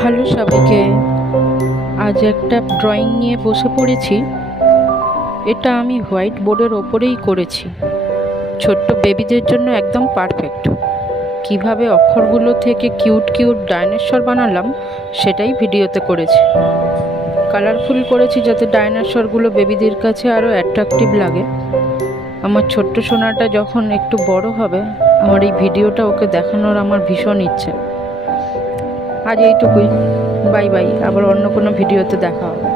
Hello সবাইকে। আজ একটা ড্রয়িং নিয়ে বসে পড়েছি। এটা আমি হোয়াইট বোর্ডের ওপরেই করেছি। ছোট্ট বেবিদের জন্য একদম পারফেক্ট। কিভাবে অক্ষরগুলো থেকে কিউট কিউট ডাইনোসর বানালাম সেটাই ভিডিওতে করেছি। কালারফুল করেছি যাতে ডাইনোসরগুলো বেবিদের কাছে আরও অ্যাট্রাকটিভ লাগে। আমার ছোট্ট সোনাটা যখন একটু বড় হবে, আমার এই ভিডিওটা ওকে দেখানোর আমার ভীষণ ইচ্ছে। আজ এইটুকুই। বাই বাই, আবার অন্য কোনো ভিডিওতে দেখা হবে।